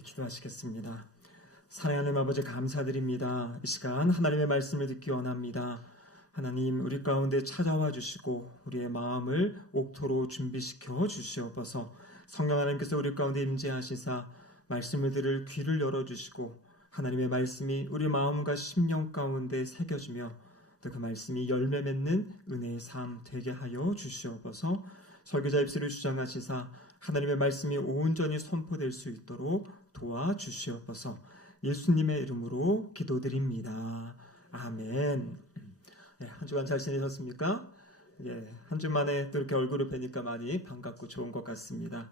함께 기도하시겠습니다. 사랑하는 아버지 감사드립니다. 이 시간 하나님의 말씀을 듣기 원합니다. 하나님 우리 가운데 찾아와 주시고 우리의 마음을 옥토로 준비시켜 주시옵소서. 성령 하나님께서 우리 가운데 임재하시사 말씀을 들을 귀를 열어주시고 하나님의 말씀이 우리 마음과 심령 가운데 새겨지며 또 그 말씀이 열매 맺는 은혜의 삶 되게 하여 주시옵소서. 설교자 입술을 주장하시사 하나님의 말씀이 온전히 선포될 수 있도록 도와주시옵소서. 예수님의 이름으로 기도드립니다. 아멘. 한 주간 잘 지내셨습니까? 한 주 만에 또 이렇게 얼굴을 뵈니까 많이 반갑고 좋은 것 같습니다.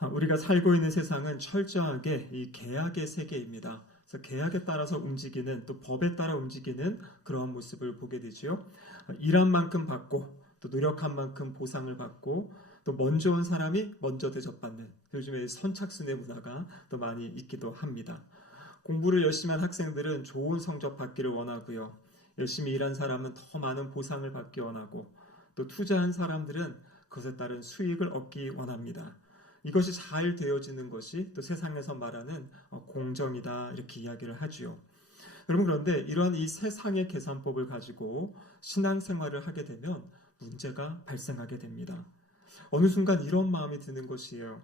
우리가 살고 있는 세상은 철저하게 이 계약의 세계입니다. 그래서 계약에 따라서 움직이는 또 법에 따라 움직이는 그러한 모습을 보게 되죠. 일한 만큼 받고 또 노력한 만큼 보상을 받고 또 먼저 온 사람이 먼저 대접받는 요즘에 선착순의 문화가 또 많이 있기도 합니다. 공부를 열심히 한 학생들은 좋은 성적 받기를 원하고요. 열심히 일한 사람은 더 많은 보상을 받기 원하고 또 투자한 사람들은 그것에 따른 수익을 얻기 원합니다. 이것이 잘 되어지는 것이 또 세상에서 말하는 공정이다 이렇게 이야기를 하지요. 여러분 그런데 이러한 이 세상의 계산법을 가지고 신앙생활을 하게 되면 문제가 발생하게 됩니다. 어느 순간 이런 마음이 드는 것이에요.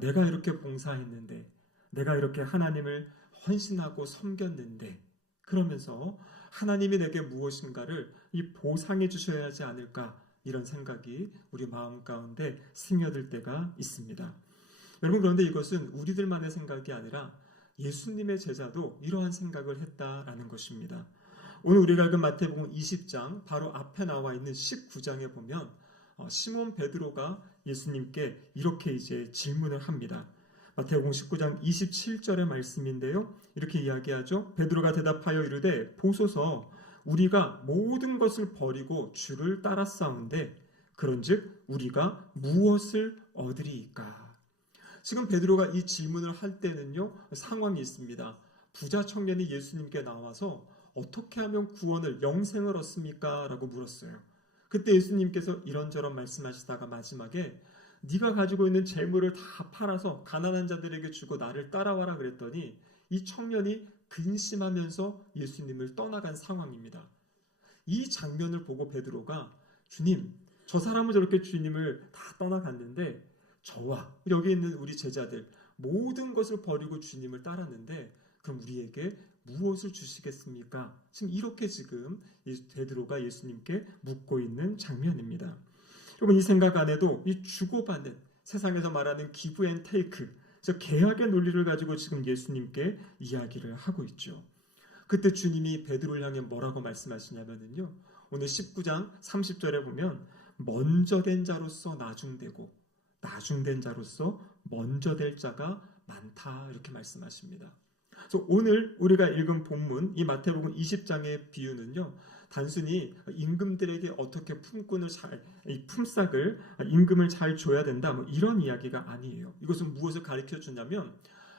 내가 이렇게 봉사했는데 내가 이렇게 하나님을 헌신하고 섬겼는데 그러면서 하나님이 내게 무엇인가를 이 보상해 주셔야 하지 않을까 이런 생각이 우리 마음 가운데 스며들 때가 있습니다. 여러분 그런데 이것은 우리들만의 생각이 아니라 예수님의 제자도 이러한 생각을 했다라는 것입니다. 오늘 우리가 읽은 마태복음 20장 바로 앞에 나와 있는 19장에 보면 시몬 베드로가 예수님께 이렇게 이제 질문을 합니다. 마태복음 19장 27절의 말씀인데요. 이렇게 이야기하죠. 베드로가 대답하여 이르되 보소서 우리가 모든 것을 버리고 주를 따랐사온데 그런즉 우리가 무엇을 얻으리이까? 지금 베드로가 이 질문을 할 때는요. 상황이 있습니다. 부자 청년이 예수님께 나와서 어떻게 하면 구원을 영생을 얻습니까? 라고 물었어요. 그때 예수님께서 이런저런 말씀하시다가 마지막에 네가 가지고 있는 재물을 다 팔아서 가난한 자들에게 주고 나를 따라와라 그랬더니 이 청년이 근심하면서 예수님을 떠나간 상황입니다. 이 장면을 보고 베드로가 주님, 저 사람은 저렇게 주님을 다 떠나갔는데 저와 여기 있는 우리 제자들 모든 것을 버리고 주님을 따랐는데 그럼 우리에게 무엇을 주시겠습니까? 지금 베드로가 예수님께 묻고 있는 장면입니다. 여러분 이 생각 안에도 이 주고받는 세상에서 말하는 기브 앤 테이크 계약의 논리를 가지고 지금 예수님께 이야기를 하고 있죠. 그때 주님이 베드로를 향해 뭐라고 말씀하시냐면요. 오늘 19장 30절에 보면 먼저 된 자로서 나중되고 나중된 자로서 먼저 될 자가 많다 이렇게 말씀하십니다. 그래서 오늘 우리가 읽은 본문 이 마태복음 20장의 비유는요. 단순히 임금들에게 어떻게 품삯을 임금을 잘 줘야 된다 뭐 이런 이야기가 아니에요. 이것은 무엇을 가르쳐 주냐면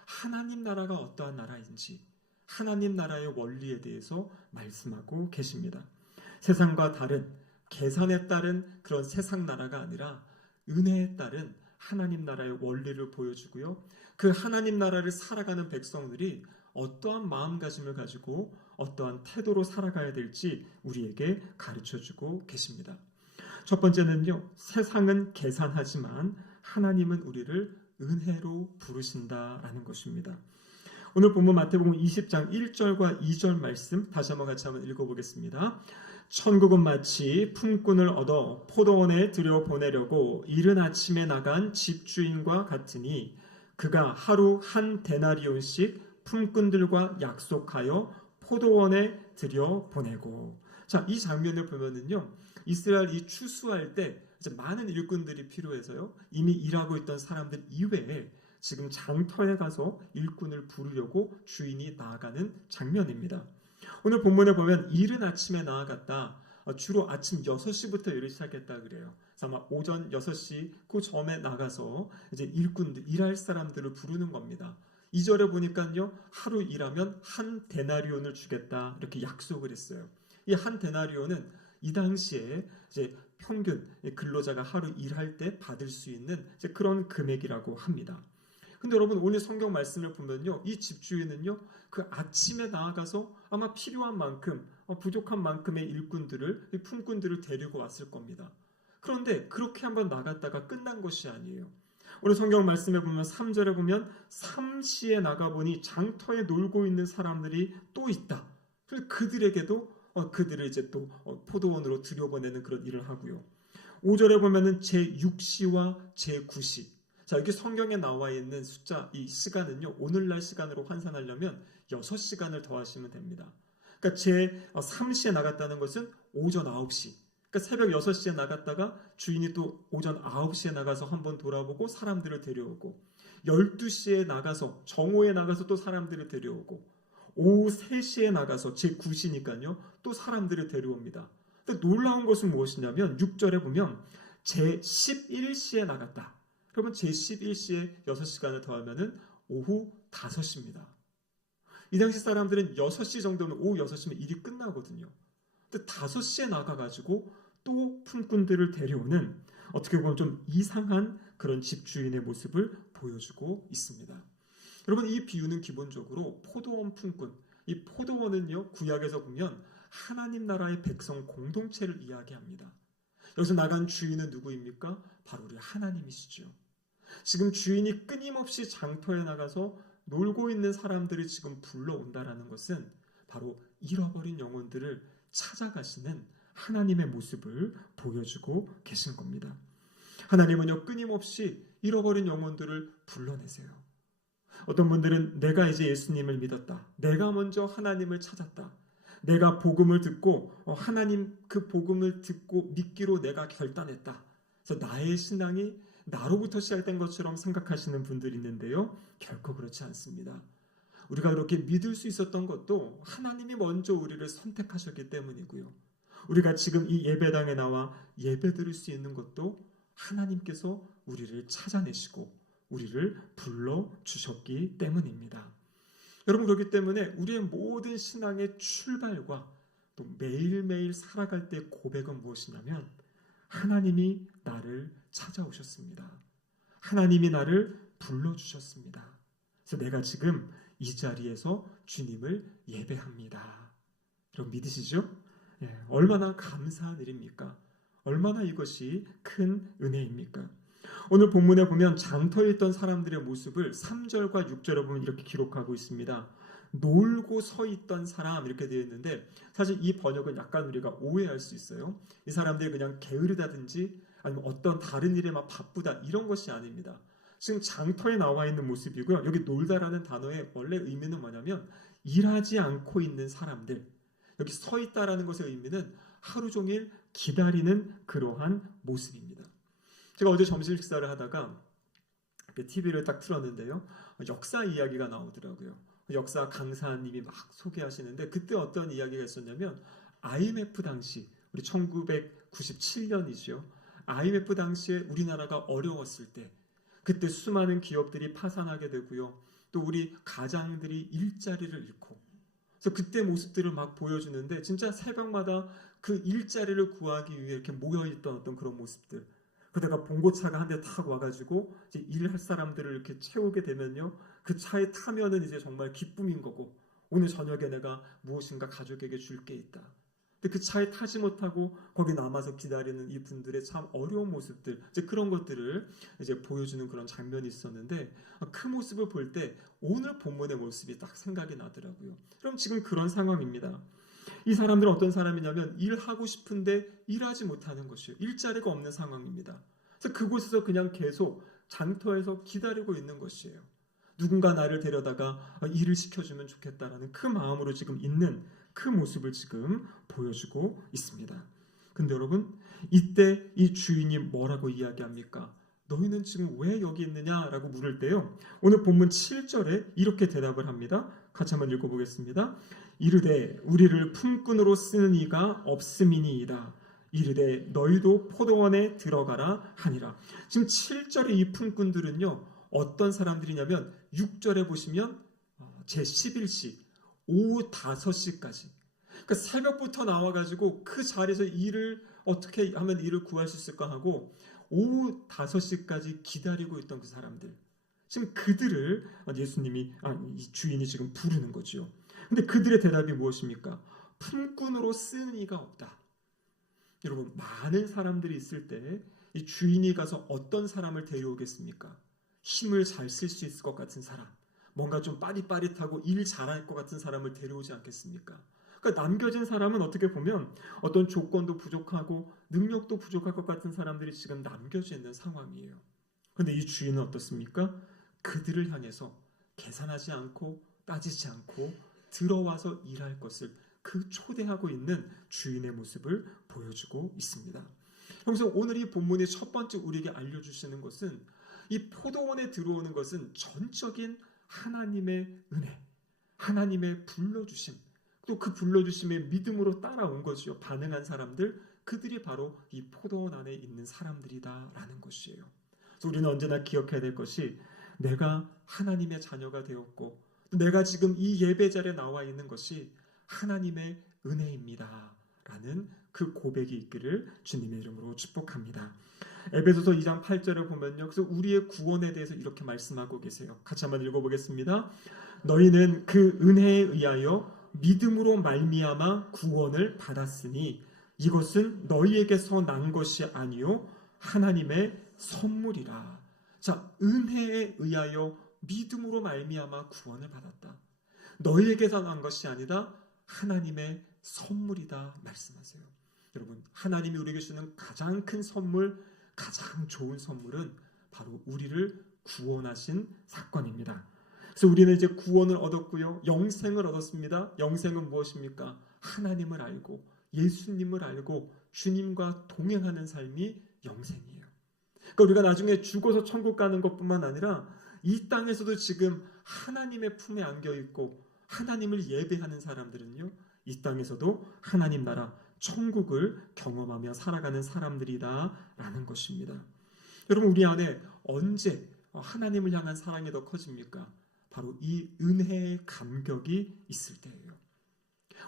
하나님 나라가 어떠한 나라인지 하나님 나라의 원리에 대해서 말씀하고 계십니다. 세상과 다른 계산에 따른 그런 세상 나라가 아니라 은혜에 따른 하나님 나라의 원리를 보여주고요. 그 하나님 나라를 살아가는 백성들이 어떠한 마음가짐을 가지고 어떠한 태도로 살아가야 될지 우리에게 가르쳐주고 계십니다. 첫 번째는요. 세상은 계산하지만 하나님은 우리를 은혜로 부르신다라는 것입니다. 오늘 본문 마태복음 20장 1절과 2절 말씀 다시 한번 같이 한번 읽어보겠습니다. 천국은 마치 품꾼을 얻어 포도원에 들여보내려고 이른 아침에 나간 집주인과 같으니 그가 하루 한 데나리온씩 품꾼들과 약속하여 포도원에 들여보내고. 자, 이 장면을 보면은요, 이스라엘이 추수할 때 이제 많은 일꾼들이 필요해서요, 이미 일하고 있던 사람들 이외에 지금 장터에 가서 일꾼을 부르려고 주인이 나아가는 장면입니다. 오늘 본문에 보면 이른 아침에 나아갔다. 주로 아침 6시부터 일을 시작했다 그래요. 아마 오전 6시 그 전에 나가서 이제 일꾼들, 일할 사람들을 부르는 겁니다. 2절에 보니까요, 하루 일하면 한 데나리온을 주겠다 이렇게 약속을 했어요. 이 한 데나리온은 이 당시에 이제 평균 근로자가 하루 일할 때 받을 수 있는 이제 그런 금액이라고 합니다. 근데 여러분 오늘 성경 말씀을 보면요, 이 집주인은요 그 아침에 나아가서 아마 필요한 만큼 부족한 만큼의 일꾼들을, 품꾼들을 데리고 왔을 겁니다. 그런데 그렇게 한번 나갔다가 끝난 것이 아니에요. 오늘 성경 말씀에 보면 3절에 보면 삼시에 나가보니 장터에 놀고 있는 사람들이 또 있다. 그래서 그들에게도 그들을 이제 또 포도원으로 들여보내는 그런 일을 하고요. 5절에 보면은 제6시와 제9시. 자, 여기 성경에 나와 있는 숫자, 이 시간은요, 오늘날 시간으로 환산하려면 6시간을 더하시면 됩니다. 그러니까 제3시에 나갔다는 것은 오전 9시. 그러니까 새벽 6시에 나갔다가 주인이 또 오전 9시에 나가서 한번 돌아보고 사람들을 데려오고, 12시에 나가서, 정오에 나가서 또 사람들을 데려오고, 오후 3시에 나가서 제9시니까요, 또 사람들을 데려옵니다. 근데 놀라운 것은 무엇이냐면 6절에 보면 제11시에 나갔다. 그러면 제11시에 6시간을 더하면 오후 5시입니다. 이 당시 사람들은 6시 정도면, 오후 6시면 일이 끝나거든요. 근데 5시에 나가가지고 또 품꾼들을 데려오는, 어떻게 보면 좀 이상한 그런 집주인의 모습을 보여주고 있습니다. 여러분, 이 비유는 기본적으로 포도원 품꾼, 이 포도원은요 구약에서 보면 하나님 나라의 백성 공동체를 이야기합니다. 여기서 나간 주인은 누구입니까? 바로 우리 하나님이시죠. 지금 주인이 끊임없이 장터에 나가서 놀고 있는 사람들을 지금 불러온다라는 것은 바로 잃어버린 영혼들을 찾아가시는 하나님의 모습을 보여주고 계신 겁니다. 하나님은요 끊임없이 잃어버린 영혼들을 불러내세요. 어떤 분들은 내가 이제 예수님을 믿었다, 내가 먼저 하나님을 찾았다, 내가 복음을 듣고 하나님 그 복음을 듣고 믿기로 내가 결단했다, 그래서 나의 신앙이 나로부터 시작된 것처럼 생각하시는 분들이 있는데요, 결코 그렇지 않습니다. 우리가 그렇게 믿을 수 있었던 것도 하나님이 먼저 우리를 선택하셨기 때문이고요, 우리가 지금 이 예배당에 나와 예배드릴 수 있는 것도 하나님께서 우리를 찾아내시고 우리를 불러주셨기 때문입니다. 여러분, 그렇기 때문에 우리의 모든 신앙의 출발과 또 매일매일 살아갈 때 고백은 무엇이냐면 하나님이 나를 찾아오셨습니다. 하나님이 나를 불러주셨습니다. 그래서 내가 지금 이 자리에서 주님을 예배합니다. 여러분 믿으시죠? 얼마나 감사한 일입니까? 얼마나 이것이 큰 은혜입니까? 오늘 본문에 보면 장터에 있던 사람들의 모습을 3절과 6절에 보면 이렇게 기록하고 있습니다. 놀고 서 있던 사람 이렇게 되어 있는데, 사실 이 번역은 약간 우리가 오해할 수 있어요. 이 사람들이 그냥 게으르다든지 아니면 어떤 다른 일에 막 바쁘다 이런 것이 아닙니다. 지금 장터에 나와 있는 모습이고요. 여기 놀다라는 단어의 원래 의미는 뭐냐면 일하지 않고 있는 사람들. 여기 서 있다라는 것의 의미는 하루 종일 기다리는 그러한 모습입니다. 제가 어제 점심 식사를 하다가 TV를 딱 틀었는데요, 역사 이야기가 나오더라고요. 역사 강사님이 막 소개하시는데 그때 어떤 이야기가 있었냐면 IMF 당시, 우리 1997년이죠. IMF 당시에 우리나라가 어려웠을 때 그때 수많은 기업들이 파산하게 되고요, 또 우리 가장들이 일자리를 잃고, 그래서 그때 모습들을 막 보여주는데 진짜 새벽마다 그 일자리를 구하기 위해 이렇게 모여있던 어떤 그런 모습들, 그러다가 봉고차가 한 대 탁 와가지고 이제 일할 사람들을 이렇게 채우게 되면요, 그 차에 타면은 이제 정말 기쁨인 거고, 오늘 저녁에 내가 무엇인가 가족에게 줄 게 있다. 근데 그 차에 타지 못하고 거기 남아서 기다리는 이 분들의 참 어려운 모습들, 이제 그런 것들을 이제 보여주는 그런 장면이 있었는데, 그 모습을 볼 때 오늘 본문의 모습이 딱 생각이 나더라고요. 그럼 지금 그런 상황입니다. 이 사람들은 어떤 사람이냐면 일하고 싶은데 일하지 못하는 것이에요. 일자리가 없는 상황입니다. 그래서 그곳에서 그냥 계속 장터에서 기다리고 있는 것이에요. 누군가 나를 데려다가 일을 시켜주면 좋겠다라는 그 마음으로 지금 있는 그 모습을 지금 보여주고 있습니다. 근데 여러분, 이때 이 주인이 뭐라고 이야기합니까? 너희는 지금 왜 여기 있느냐라고 물을 때요, 오늘 본문 7절에 이렇게 대답을 합니다. 같이 한번 읽어보겠습니다. 이르되 우리를 품꾼으로 쓰는 이가 없음이니이다. 이르되 너희도 포도원에 들어가라 하니라. 지금 7절의 이 품꾼들은요 어떤 사람들이냐면 6절에 보시면 제11시 오후 5시까지, 그러니까 새벽부터 나와가지고 그 자리에서 일을 어떻게 하면 일을 구할 수 있을까 하고 오후 5시까지 기다리고 있던 그 사람들, 지금 그들을 이 주인이 지금 부르는 거죠. 근데 그들의 대답이 무엇입니까? 품꾼으로 쓰는 이가 없다. 여러분, 많은 사람들이 있을 때 이 주인이 가서 어떤 사람을 데려오겠습니까? 힘을 잘 쓸 수 있을 것 같은 사람, 뭔가 좀 빠릿빠릿하고 일 잘할 것 같은 사람을 데려오지 않겠습니까? 그러니까 남겨진 사람은 어떻게 보면 어떤 조건도 부족하고 능력도 부족할 것 같은 사람들이 지금 남겨져 있는 상황이에요. 그런데 이 주인은 어떻습니까? 그들을 향해서 계산하지 않고 따지지 않고 들어와서 일할 것을 그 초대하고 있는 주인의 모습을 보여주고 있습니다. 그래서 오늘 이 본문의 첫 번째 우리에게 알려주시는 것은 이 포도원에 들어오는 것은 전적인 하나님의 은혜, 하나님의 불러주심, 또 그 불러주심에 믿음으로 따라온 것이요. 반응한 사람들, 그들이 바로 이 포도원 안에 있는 사람들이다라는 것이에요. 그래서 우리는 언제나 기억해야 될 것이 내가 하나님의 자녀가 되었고 내가 지금 이 예배 자리에 나와 있는 것이 하나님의 은혜입니다. 라는 그 고백이 있기를 주님의 이름으로 축복합니다. 에베소서 2장 8절을 보면요. 그래서 우리의 구원에 대해서 이렇게 말씀하고 계세요. 같이 한번 읽어보겠습니다. 너희는 그 은혜에 의하여 믿음으로 말미암아 구원을 받았으니 이것은 너희에게서 난 것이 아니요 하나님의 선물이라. 자, 은혜에 의하여 믿음으로 말미암아 구원을 받았다. 너희에게서 난 것이 아니다. 하나님의 선물이다 말씀하세요. 여러분, 하나님이 우리에게 주는 가장 큰 선물, 가장 좋은 선물은 바로 우리를 구원하신 사건입니다. 그래서 우리는 이제 구원을 얻었고요. 영생을 얻었습니다. 영생은 무엇입니까? 하나님을 알고 예수님을 알고 주님과 동행하는 삶이 영생이에요. 그러니까 우리가 나중에 죽어서 천국 가는 것뿐만 아니라 이 땅에서도 지금 하나님의 품에 안겨 있고 하나님을 예배하는 사람들은요, 이 땅에서도 하나님 나라 천국을 경험하며 살아가는 사람들이다라는 것입니다. 여러분, 우리 안에 언제 하나님을 향한 사랑이 더 커집니까? 바로 이 은혜의 감격이 있을 때예요.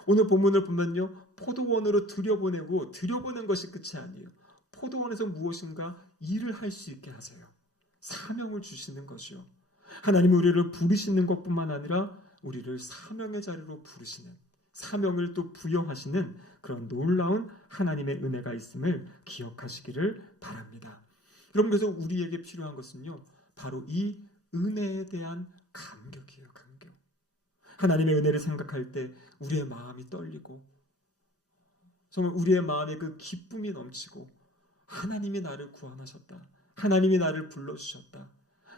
오늘 본문을 보면요, 포도원으로 들여보낸 것이 끝이 아니에요. 포도원에서 무엇인가 일을 할 수 있게 하세요. 사명을 주시는 것이요. 하나님이 우리를 부르시는 것뿐만 아니라 우리를 사명의 자리로 부르시는, 사명을 또 부여하시는 그런 놀라운 하나님의 은혜가 있음을 기억하시기를 바랍니다. 여러분, 그래서 우리에게 필요한 것은요, 바로 이 은혜에 대한 감격이에요. 감격. 하나님의 은혜를 생각할 때 우리의 마음이 떨리고 정말 우리의 마음에 그 기쁨이 넘치고 하나님이 나를 구원하셨다. 하나님이 나를 불러주셨다.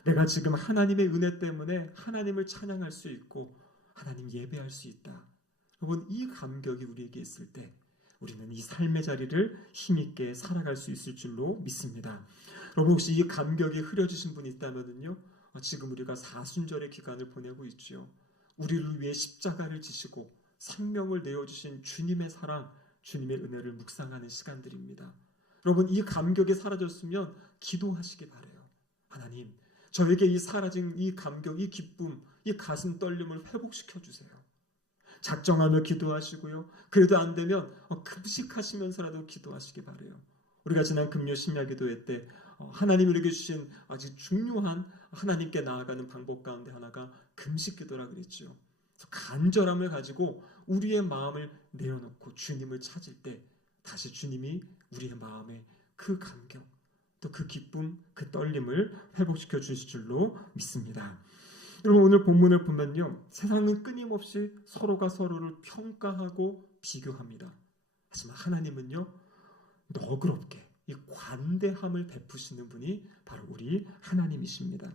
내가 지금 하나님의 은혜 때문에 하나님을 찬양할 수 있고 하나님 예배할 수 있다. 여러분, 이 감격이 우리에게 있을 때 우리는 이 삶의 자리를 힘있게 살아갈 수 있을 줄로 믿습니다. 여러분, 혹시 이 감격이 흐려지신 분이 있다면요, 지금 우리가 사순절의 기간을 보내고 있죠. 우리를 위해 십자가를 지시고 생명을 내어주신 주님의 사랑, 주님의 은혜를 묵상하는 시간들입니다. 여러분, 이 감격이 사라졌으면 기도하시기 바라요. 하나님, 저에게 이 사라진 이 감격, 이 기쁨, 이 가슴 떨림을 회복시켜 주세요. 작정하며 기도하시고요. 그래도 안 되면 금식하시면서라도 기도하시기 바라요. 우리가 지난 금요 심야 기도회 때 하나님이 우리에게 주신 아주 중요한 하나님께 나아가는 방법 가운데 하나가 금식 기도라 그랬죠. 그래서 간절함을 가지고 우리의 마음을 내어놓고 주님을 찾을 때 다시 주님이 우리의 마음에 그 감격, 또 그 기쁨, 그 떨림을 회복시켜 주실 줄로 믿습니다. 여러분, 오늘 본문을 보면요, 세상은 끊임없이 서로가 서로를 평가하고 비교합니다. 하지만 하나님은요, 너그럽게 이 관대함을 베푸시는 분이 바로 우리 하나님이십니다.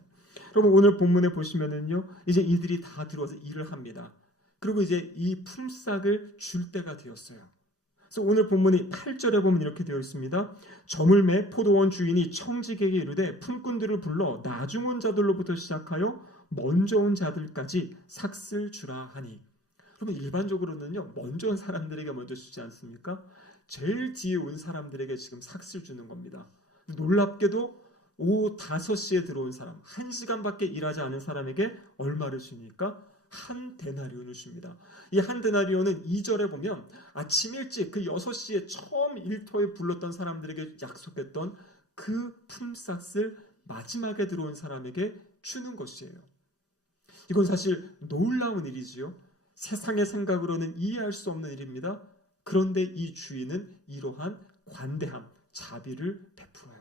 여러분, 오늘 본문에 보시면은요, 이제 이들이 다 들어와서 일을 합니다. 그리고 이제 이 품삯을 줄 때가 되었어요. 그래서 오늘 본문이 8절에 보면 이렇게 되어 있습니다. 저물매 포도원 주인이 청지기에게 이르되 품꾼들을 불러 나중 온 자들로부터 시작하여 먼저 온 자들까지 삭슬 주라 하니. 그러면 일반적으로는요, 먼저 온 사람들에게 먼저 주지 않습니까? 제일 뒤에 온 사람들에게 지금 삭슬 주는 겁니다. 놀랍게도 오후 5시에 들어온 사람, 1시간밖에 일하지 않은 사람에게 얼마를 주니까? 한 데나리온을 줍니다. 이 한 데나리온은 2절에 보면 아침 일찍 그 6시에 처음 일터에 불렀던 사람들에게 약속했던 그 품삯을 마지막에 들어온 사람에게 주는 것이에요. 이건 사실 놀라운 일이지요. 세상의 생각으로는 이해할 수 없는 일입니다. 그런데 이 주인은 이러한 관대함, 자비를 베풀어요.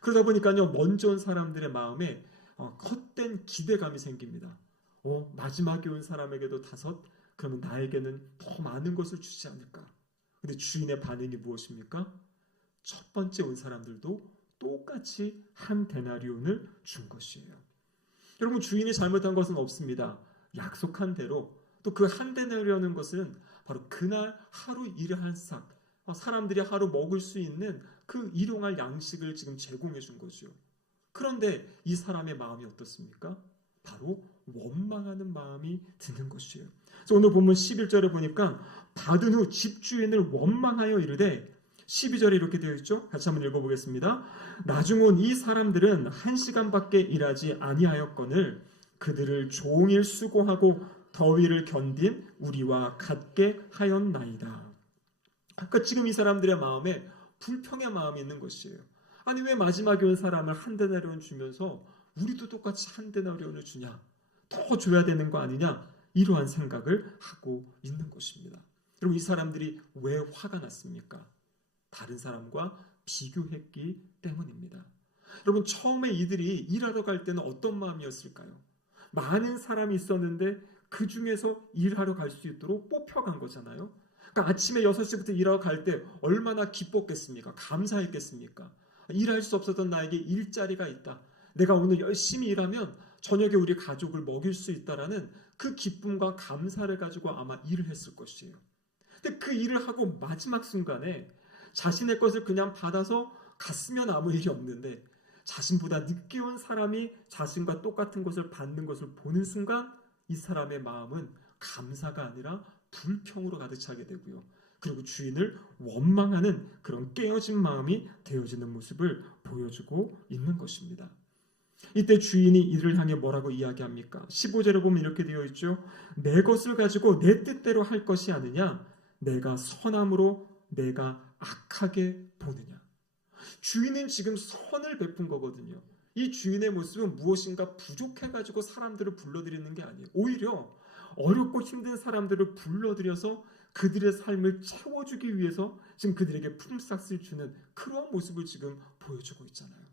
그러다 보니까요, 먼저 온 사람들의 마음에 헛된 기대감이 생깁니다. 마지막에 온 사람에게도 5, 그러면 나에게는 더 많은 것을 주지 않을까? 근데 주인의 반응이 무엇입니까? 첫 번째 온 사람들도 똑같이 한 데나리온을 준 것이에요. 여러분, 주인이 잘못한 것은 없습니다. 약속한 대로 또 그 한 데나리온이라는 것은 바로 그날 하루 일을 한 싹, 사람들이 하루 먹을 수 있는 그 일용할 양식을 지금 제공해 준 거죠. 그런데 이 사람의 마음이 어떻습니까? 바로 원망하는 마음이 드는 것이에요. 그래서 오늘 본문 11절에 보니까 받은 후 집주인을 원망하여 이르되, 12절에 이렇게 되어 있죠. 같이 한번 읽어보겠습니다. 나중 온 이 사람들은 1시간밖에 일하지 아니하였거늘 그들을 종일 수고하고 더위를 견딘 우리와 같게 하였나이다. 그러니까 지금 이 사람들의 마음에 불평의 마음이 있는 것이에요. 아니, 왜 마지막에 온 사람을 한 데나리온 주면서 우리도 똑같이 한 데나리온을 주냐? 더 줘야 되는 거 아니냐? 이러한 생각을 하고 있는 것입니다. 여러분, 이 사람들이 왜 화가 났습니까? 다른 사람과 비교했기 때문입니다. 여러분, 처음에 이들이 일하러 갈 때는 어떤 마음이었을까요? 많은 사람이 있었는데 그 중에서 일하러 갈 수 있도록 뽑혀간 거잖아요. 그러니까 아침에 6시부터 일하러 갈 때 얼마나 기뻤겠습니까? 감사했겠습니까? 일할 수 없었던 나에게 일자리가 있다. 내가 오늘 열심히 일하면 저녁에 우리 가족을 먹일 수 있다라는 그 기쁨과 감사를 가지고 아마 일을 했을 것이에요. 근데 그 일을 하고 마지막 순간에 자신의 것을 그냥 받아서 갔으면 아무 일이 없는데 자신보다 늦게 온 사람이 자신과 똑같은 것을 받는 것을 보는 순간 이 사람의 마음은 감사가 아니라 불평으로 가득 차게 되고요. 그리고 주인을 원망하는 그런 깨어진 마음이 되어지는 모습을 보여주고 있는 것입니다. 이때 주인이 이를 향해 뭐라고 이야기합니까? 15절에 보면 이렇게 되어 있죠. 내 것을 가지고 내 뜻대로 할 것이 아니냐? 내가 선함으로 내가 악하게 보느냐? 주인은 지금 선을 베푼 거거든요. 이 주인의 모습은 무엇인가 부족해가지고 사람들을 불러들이는 게 아니에요. 오히려 어렵고 힘든 사람들을 불러들여서 그들의 삶을 채워주기 위해서 지금 그들에게 품삯을 주는 그런 모습을 지금 보여주고 있잖아요.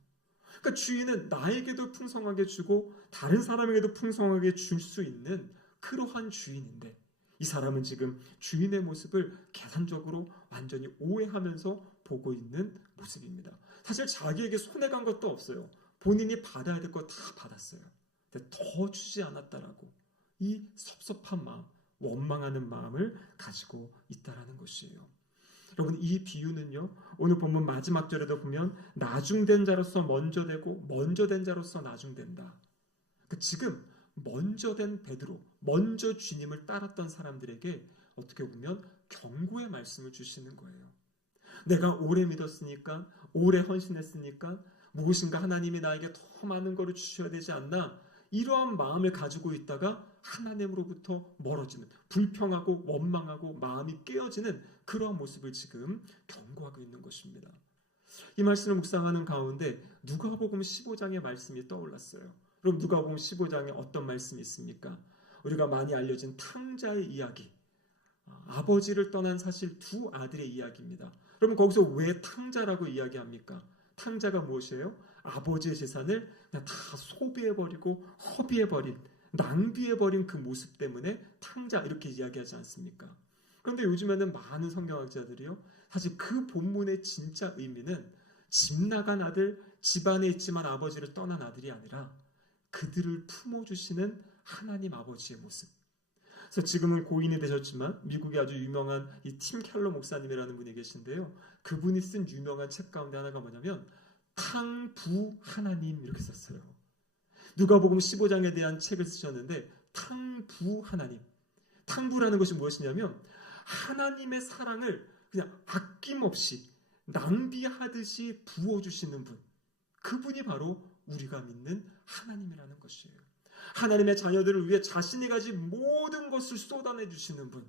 그러니까 주인은 나에게도 풍성하게 주고 다른 사람에게도 풍성하게 줄 수 있는 그러한 주인인데 이 사람은 지금 주인의 모습을 계산적으로 완전히 오해하면서 보고 있는 모습입니다. 사실 자기에게 손해간 것도 없어요. 본인이 받아야 될 거 다 받았어요. 근데 더 주지 않았다라고 이 섭섭한 마음, 원망하는 마음을 가지고 있다라는 것이에요. 여러분, 이 비유는요, 오늘 본문 마지막 절에도 보면 나중된 자로서 먼저 되고 먼저 된 자로서 나중된다. 지금 먼저 된 베드로, 먼저 주님을 따랐던 사람들에게 어떻게 보면 경고의 말씀을 주시는 거예요. 내가 오래 믿었으니까, 오래 헌신했으니까 무엇인가 하나님이 나에게 더 많은 것을 주셔야 되지 않나? 이러한 마음을 가지고 있다가 하나님으로부터 멀어지는, 불평하고 원망하고 마음이 깨어지는 그러한 모습을 지금 경고하고 있는 것입니다. 이 말씀을 묵상하는 가운데 누가복음 15장의 말씀이 떠올랐어요. 그럼 누가복음 15장에 어떤 말씀이 있습니까? 우리가 많이 알려진 탕자의 이야기, 아버지를 떠난 사실 두 아들의 이야기입니다. 그럼 거기서 왜 탕자라고 이야기합니까? 탕자가 무엇이에요? 아버지의 재산을 그냥 다 소비해버리고 허비해버린, 낭비해버린 그 모습 때문에 탕자 이렇게 이야기하지 않습니까? 그런데 요즘에는 많은 성경학자들이요, 사실 그 본문의 진짜 의미는 집 나간 아들, 집안에 있지만 아버지를 떠난 아들이 아니라 그들을 품어주시는 하나님 아버지의 모습. 그래서 지금은 고인이 되셨지만 미국에 아주 유명한 이 팀 켈러 목사님이라는 분이 계신데요. 그분이 쓴 유명한 책 가운데 하나가 뭐냐면 탕부 하나님 이렇게 썼어요. 누가복음 15장에 대한 책을 쓰셨는데 탕부 하나님. 탕부라는 것이 무엇이냐면 하나님의 사랑을 그냥 아낌없이 낭비하듯이 부어주시는 분. 그분이 바로 우리가 믿는 하나님이라는 것이에요. 하나님의 자녀들을 위해 자신이 가진 모든 것을 쏟아내 주시는 분.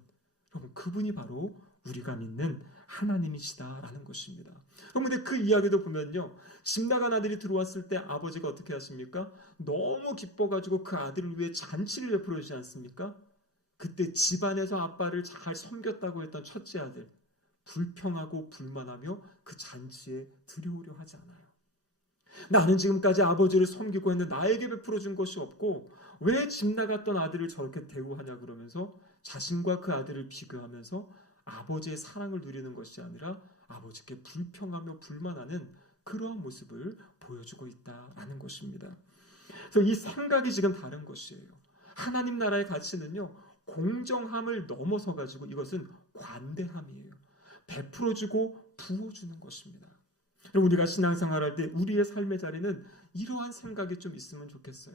여러분, 그분이 바로 우리가 믿는 하나님이시다라는 것입니다. 그런데 그 이야기도 보면요, 집 나간 아들이 들어왔을 때 아버지가 어떻게 하십니까? 너무 기뻐가지고 그 아들을 위해 잔치를 베풀어 주지 않습니까? 그때 집안에서 아빠를 잘 섬겼다고 했던 첫째 아들, 불평하고 불만하며 그 잔치에 들여오려 하지 않아요. 나는 지금까지 아버지를 섬기고 했는데 나에게 베풀어 준 것이 없고 왜 집 나갔던 아들을 저렇게 대우하냐 그러면서 자신과 그 아들을 비교하면서 아버지의 사랑을 누리는 것이 아니라 아버지께 불평하며 불만하는 그러한 모습을 보여주고 있다라는 것입니다. 그래서 이 생각이 지금 다른 것이에요. 하나님 나라의 가치는요, 공정함을 넘어서 가지고 이것은 관대함이에요. 베풀어주고 부어주는 것입니다. 우리가 신앙생활할 때 우리의 삶의 자리는 이러한 생각이 좀 있으면 좋겠어요.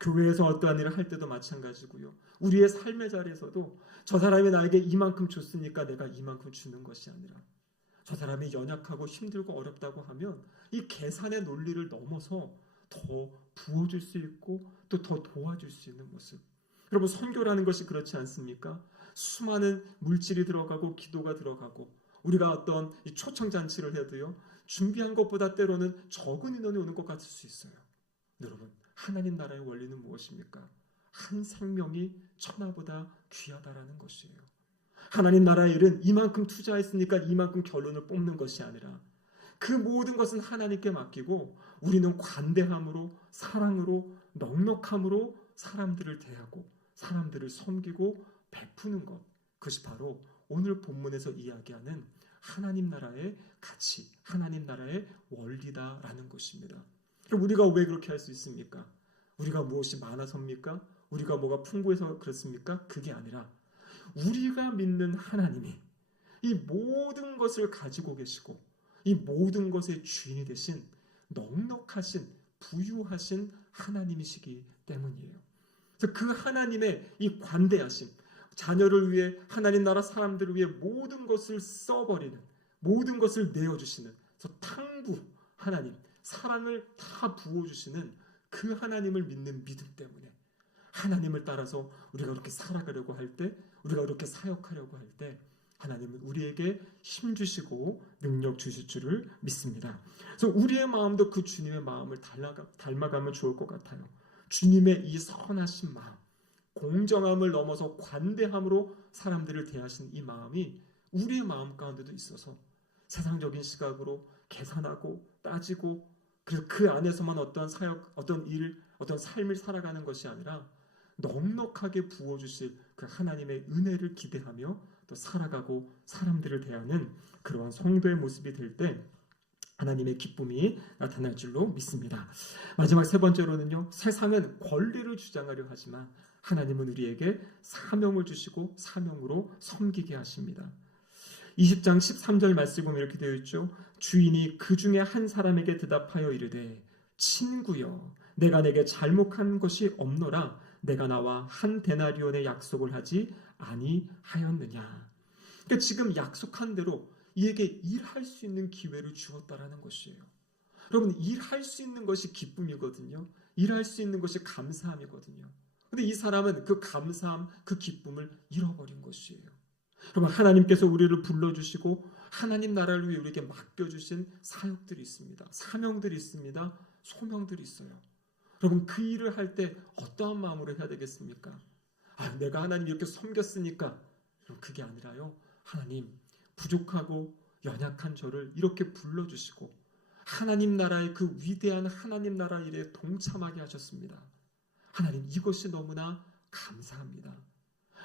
교회에서 어떠한 일을 할 때도 마찬가지고요. 우리의 삶의 자리에서도 저 사람이 나에게 이만큼 줬으니까 내가 이만큼 주는 것이 아니라 저 사람이 연약하고 힘들고 어렵다고 하면 이 계산의 논리를 넘어서 더 부어줄 수 있고 또 더 도와줄 수 있는 모습. 여러분, 선교라는 것이 그렇지 않습니까? 수많은 물질이 들어가고 기도가 들어가고 우리가 어떤 초청잔치를 해도요, 준비한 것보다 때로는 적은 인원이 오는 것 같을 수 있어요. 여러분, 하나님 나라의 원리는 무엇입니까? 한 생명이 천하보다 귀하다라는 것이에요. 하나님 나라의 일은 이만큼 투자했으니까 이만큼 결론을 뽑는 것이 아니라 그 모든 것은 하나님께 맡기고 우리는 관대함으로, 사랑으로, 넉넉함으로 사람들을 대하고 사람들을 섬기고 베푸는 것, 그것이 바로 오늘 본문에서 이야기하는 하나님 나라의 가치, 하나님 나라의 원리다라는 것입니다. 그럼 우리가 왜 그렇게 할 수 있습니까? 우리가 무엇이 많아서입니까? 우리가 뭐가 풍부해서 그렇습니까? 그게 아니라 우리가 믿는 하나님이 이 모든 것을 가지고 계시고 이 모든 것의 주인이 되신 넉넉하신 부유하신 하나님이시기 때문이에요. 그래서 그 하나님의 이 관대하심, 자녀를 위해 하나님 나라 사람들을 위해 모든 것을 써버리는, 모든 것을 내어주시는, 그래서 탕부 하나님, 사랑을 다 부어주시는 그 하나님을 믿는 믿음 때문에 하나님을 따라서 우리가 그렇게 살아가려고 할 때, 우리가 그렇게 사역하려고 할 때 하나님은 우리에게 힘 주시고 능력 주실 줄을 믿습니다. 그래서 우리의 마음도 그 주님의 마음을 닮아가면 좋을 것 같아요. 주님의 이 선하신 마음, 공정함을 넘어서 관대함으로 사람들을 대하신 이 마음이 우리의 마음 가운데도 있어서 세상적인 시각으로 계산하고 따지고 그래서 그 안에서만 어떤 사역, 어떤 일, 어떤 삶을 살아가는 것이 아니라 넉넉하게 부어주실 그 하나님의 은혜를 기대하며 또 살아가고 사람들을 대하는 그러한 성도의 모습이 될 때 하나님의 기쁨이 나타날 줄로 믿습니다. 마지막 세 번째로는요, 세상은 권리를 주장하려 하지만 하나님은 우리에게 사명을 주시고 사명으로 섬기게 하십니다. 20장 13절 말씀 보면 이렇게 되어 있죠. 주인이 그 중에 한 사람에게 대답하여 이르되 친구여 내가 내게 잘못한 것이 없노라 내가 나와 한 데나리온의 약속을 하지 아니하였느냐. 그러니까 지금 약속한 대로 이에게 일할 수 있는 기회를 주었다라는 것이에요. 여러분, 일할 수 있는 것이 기쁨이거든요. 일할 수 있는 것이 감사함이거든요. 그런데 이 사람은 그 감사함, 그 기쁨을 잃어버린 것이에요. 여러분, 하나님께서 우리를 불러주시고 하나님 나라를 위해 우리에게 맡겨주신 사역들이 있습니다. 사명들이 있습니다. 소명들이 있어요. 여러분, 그 일을 할 때 어떠한 마음으로 해야 되겠습니까? 내가 하나님 이렇게 섬겼으니까. 그게 아니라요, 하나님 부족하고 연약한 저를 이렇게 불러주시고 하나님 나라의 그 위대한 하나님 나라 일에 동참하게 하셨습니다. 하나님, 이것이 너무나 감사합니다.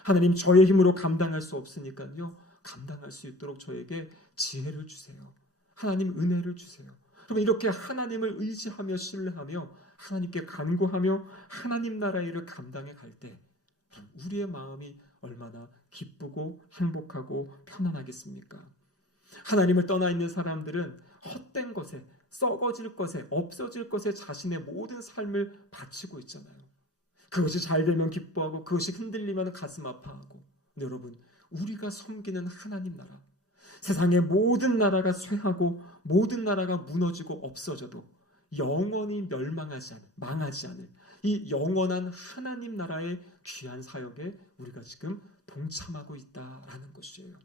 하나님, 저의 힘으로 감당할 수 없으니까요, 감당할 수 있도록 저에게 지혜를 주세요. 하나님, 은혜를 주세요. 그럼 이렇게 하나님을 의지하며 신뢰하며 하나님께 간구하며 하나님 나라 일을 감당해 갈 때 우리의 마음이 얼마나 기쁘고 행복하고 편안하겠습니까? 하나님을 떠나 있는 사람들은 헛된 것에, 썩어질 것에, 없어질 것에 자신의 모든 삶을 바치고 있잖아요. 그것이 잘 되면 기뻐하고 그것이 흔들리면 가슴 아파하고. 근데 여러분, 우리가 섬기는 하나님 나라, 세상의 모든 나라가 쇠하고 모든 나라가 무너지고 없어져도 영원히 멸망하지 않을, 망하지 않을 이 영원한 하나님 나라의 귀한 사역에 우리가 지금 동참하고 있다라는 것이에요.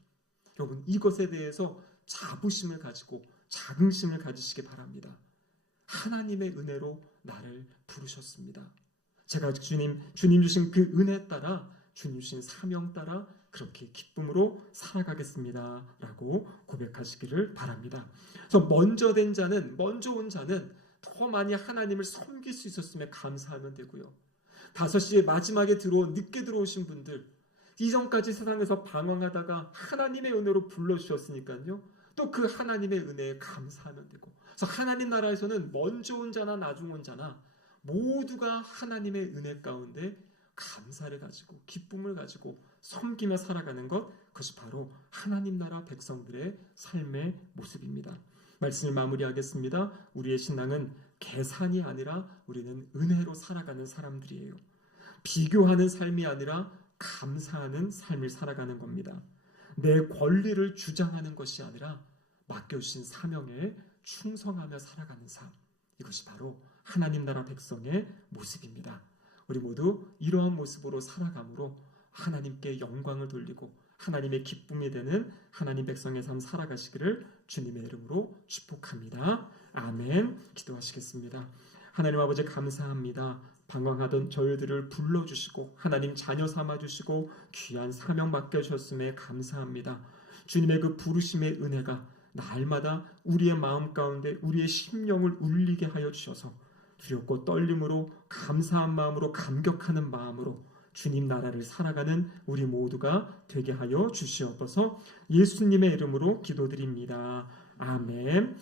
여러분 이것에 대해서 자부심을 가지고 자긍심을 가지시기 바랍니다. 하나님의 은혜로 나를 부르셨습니다. 제가 주님 주신 그 은혜 따라 주님 주신 사명 따라 그렇게 기쁨으로 살아가겠습니다 라고 고백하시기를 바랍니다. 그래서 먼저 온 자는 더 많이 하나님을 섬길 수 있었음에 감사하면 되고요. 5시에 마지막에 늦게 들어오신 분들, 이전까지 세상에서 방황하다가 하나님의 은혜로 불러주셨으니까요. 또 그 하나님의 은혜에 감사하면 되고, 그래서 하나님 나라에서는 먼저 온 자나 나중 온 자나 모두가 하나님의 은혜 가운데 감사를 가지고 기쁨을 가지고 섬기며 살아가는 것, 그것이 바로 하나님 나라 백성들의 삶의 모습입니다. 말씀을 마무리하겠습니다. 우리의 신앙은 계산이 아니라 우리는 은혜로 살아가는 사람들이에요. 비교하는 삶이 아니라 감사하는 삶을 살아가는 겁니다. 내 권리를 주장하는 것이 아니라 맡겨주신 사명에 충성하며 살아가는 삶, 이것이 바로 하나님 나라 백성의 모습입니다. 우리 모두 이러한 모습으로 살아감으로 하나님께 영광을 돌리고 하나님의 기쁨이 되는 하나님 백성의 삶 살아가시기를 주님의 이름으로 축복합니다. 아멘. 기도하시겠습니다. 하나님 아버지 감사합니다. 방황하던 저희들을 불러주시고 하나님 자녀 삼아주시고 귀한 사명 맡겨주셨음에 감사합니다. 주님의 그 부르심의 은혜가 날마다 우리의 마음 가운데 우리의 심령을 울리게 하여 주셔서 두렵고 떨림으로 감사한 마음으로 감격하는 마음으로 주님 나라를 살아가는 우리 모두가 되게 하여 주시옵소서. 예수님의 이름으로 기도드립니다. 아멘.